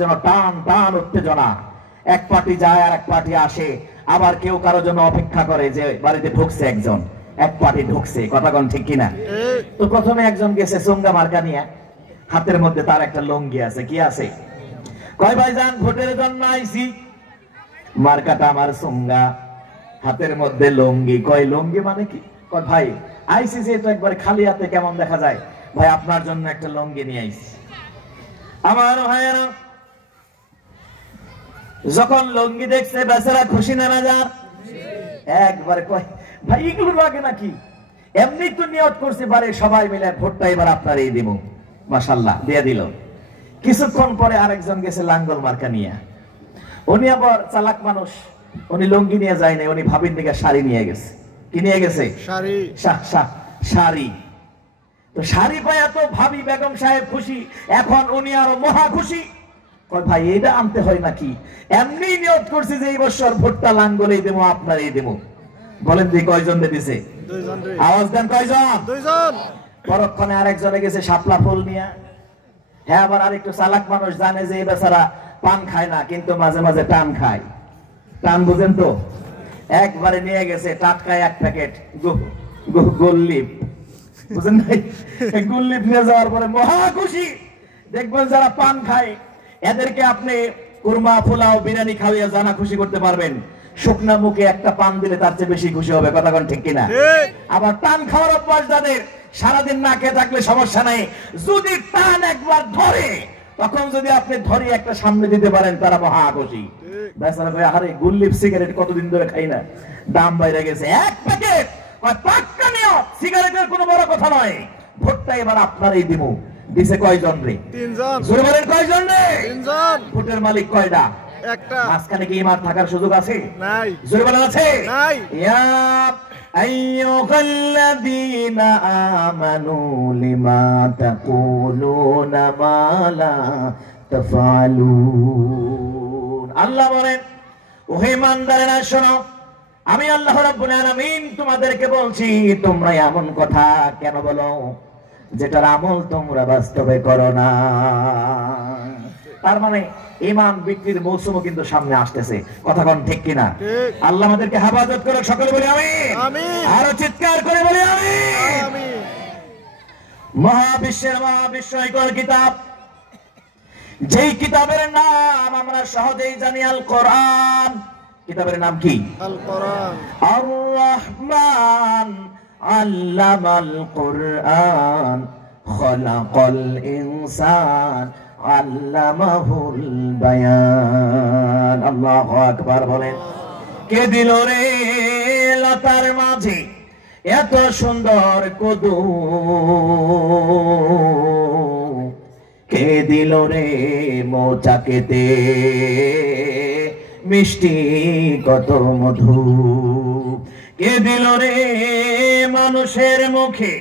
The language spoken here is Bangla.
যেন টান টান উত্তেজনা, এক পার্টি যায় আর এক পার্টি আসে, আবার কেউ কারোর জন্য অপেক্ষা করে যে বাড়িতে ঢুকছে একজন, এক পার্টি ঢুকছে, কথা কোন ঠিক কিনা? তো প্রথমে একজন গেছে চোঙ্গা মার্কা নিয়ে, হাতের মধ্যে তার একটা লুঙ্গি আছে, কি আছে? কয় ভাইজান ভোটের জন্য আইছি, মার্কাটা আমার চোঙ্গা, হাতের মধ্যে লুঙ্গি। কয় লুঙ্গি মানে কি? কয় ভাই আইসি যেহেতু একবার খালি হাতে কেমন দেখা যায়, ভাই আপনার জন্য একটা লুঙ্গি নিয়ে আইছি। আমার ভাইয়েরা যখন লুঙ্গি দেখছে বেচারা খুশি না মেজাজ, একবারে কয় ভাই এগুলো লাগে নাকি, এমনি তো নিয়ত করছি পারে সবাই মিলে ভোটটা এবার আপনারই দিব। মাশাআল্লাহ দিয়ে দিল। কিছুক্ষণ পরে আরেকজন গেছে লাঙ্গল মার্কা নিয়ে, উনি আবার চালাক মানুষ, উনি লুঙ্গি নিয়ে যায় না, উনি ভাবির দিকে শাড়ি নিয়ে গেছে। কি নিয়ে গেছে? শাড়ি। তো শাড়ি পায়া তো ভাবি বেগম সাহেব খুশি, এখন উনি আরো মহা খুশি। ভাই এটা আনতে হয় নাকি, এমনি নিয়ত করছি যে এই বছর ভোটটা লাঙ্গলেই দেবো, আপনারই দেবো। বলেন যে কয়জন দিছে? আওয়াজ দেন কয়জন? পরক্ষণে আরেকজনে গেছে শাপলা ফুল নিয়ে। হ্যাঁ, আবার আরেকটু চালাক মানুষ জানে যে এই বেচারা পান খায় না, কিন্তু মাঝে মাঝে টান খায়, টান বুঝেন তো, একবারে নিয়ে গেছে টাটকায় এক প্যাকেট গোল্লিপ, বুঝেন নাই? গোল্লিপ নিয়ে যাওয়ার পরে মহা খুশি। দেখবেন যারা পান খায় এদেরকে আপনি কুরমা পোলাও বিরিয়ানি খাওয়াইয়া জানা খুশি করতে পারবেন, শুকনা মুখে একটা পান দিলে তার চেয়ে বেশি খুশি হবে, কথা কোন ঠিক কিনা? আবার টান খাওয়ার অভ্যাস যাদের, সারাদিন না খেয়ে থাকলে সমস্যা নাই, যদি টান একবার ধরে তখন যদি আপনি ধরে একটা সামনে দিতে পারেন তারা মহা খুশি। বেচারা ভাই আরে গুল্লিপ সিগারেট কতদিন ধরে খাই না, দাম বাইরে গেছে এক প্যাকেট। পাক্কা নিয়ত, সিগারেটের কোনো বড় কথা নয়, ভোটটা এবার আপনারই দিব। দিছে কয়জন রে? 3 জন। জোরে বলেন কয়জন রে? 3 জন। ভোটের মালিক কয়টা? একটা। মাঝখানে কি ইমাম থাকার সুযোগ আছে? নাই। জোরে বলেন আছে? নাই। ইয়া আইয়ুহাল্লাযীনা আমানু লিমা তাকুলুনা মা লা তাফআলুন। আল্লাহ বলেন, ও হে ইমানদারেরা শোনো, আমি আল্লাহ রাব্বুল আলামিন তোমাদেরকে বলছি, তোমরা এমন কথা কেন বলো যেটার আমল তোমরা বাস্তবে করো না। তার মানে ঈমান বিক্রির মৌসুমও কিন্তু সামনে আসতেছে, কথা কোন ঠিক কিনা? আল্লাহ আমাদেরকে হেফাজত করে, সকলে বলি আমিন। আরো চিৎকার করে বলি আমিন। মহাবিশ্বের মহাবিস্ময়কর কিতাব, যেই কিতাবের নাম আমরা সহজেই জানি আল কোরআন। কিতাবের নাম কি? আল কোরআন। আর রহমান আল্লামাল কোরআন খলাকাল ইনসান আল্লামাহুল বায়ান। আল্লাহু আকবার বলেন। কে দিল রে লতার মাঝে এত সুন্দর কদু, কে দিল রে মৌচাকেতে মিষ্টি কত মধু, কে দিল রে মানুষের মুখে